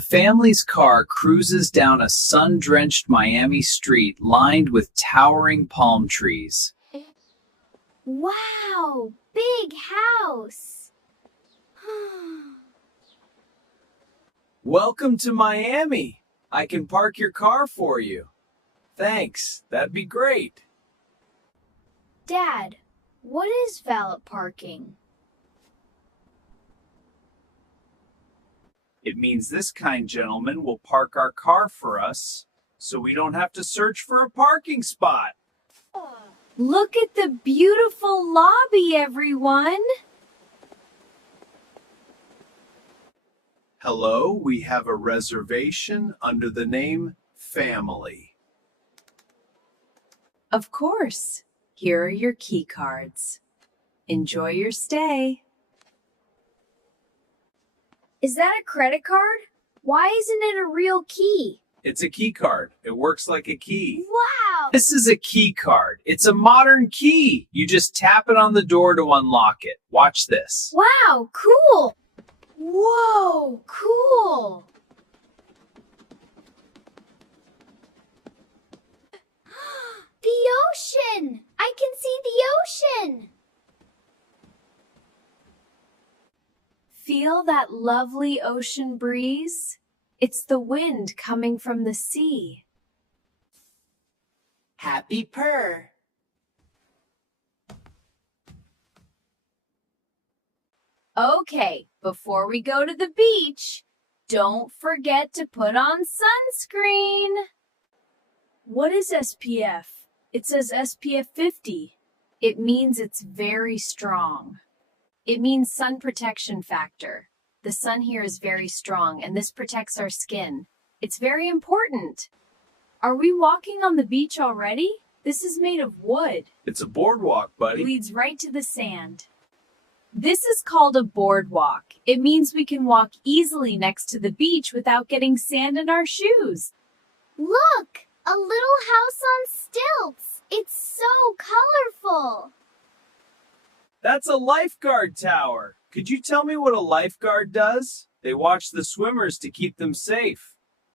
The family's car cruises down a sun-drenched Miami street lined with towering palm trees. Wow, big house. Welcome to Miami. I can park your car for you. Thanks, that'd be great. Dad, what is valet parking? It means this kind gentleman will park our car for us, so we don't have to search for a parking spot. Look at the beautiful lobby, everyone. Hello, we have a reservation under the name Family. Of course. Here are your key cards. Enjoy your stay. Is that a credit card? Why isn't it a real key? It's a key card. It works like a key. Wow! This is a key card. It's a modern key. You just tap it on the door to unlock it. Watch this. Wow, cool! Whoa, cool! The ocean! I can see the ocean! Feel that lovely ocean breeze? It's the wind coming from the sea. Happy purr. Okay, before we go to the beach, don't forget to put on sunscreen. What is SPF? It says SPF 50. It means it's very strong. It means sun protection factor. The sun here is very strong, and this protects our skin. It's very important. Are we walking on the beach already? This is made of wood. It's a boardwalk, buddy. It leads right to the sand. This is called a boardwalk. It means we can walk easily next to the beach without getting sand in our shoes. Look! A little house on stilts! It's so colorful! That's a lifeguard tower. Could you tell me what a lifeguard does? They watch the swimmers to keep them safe.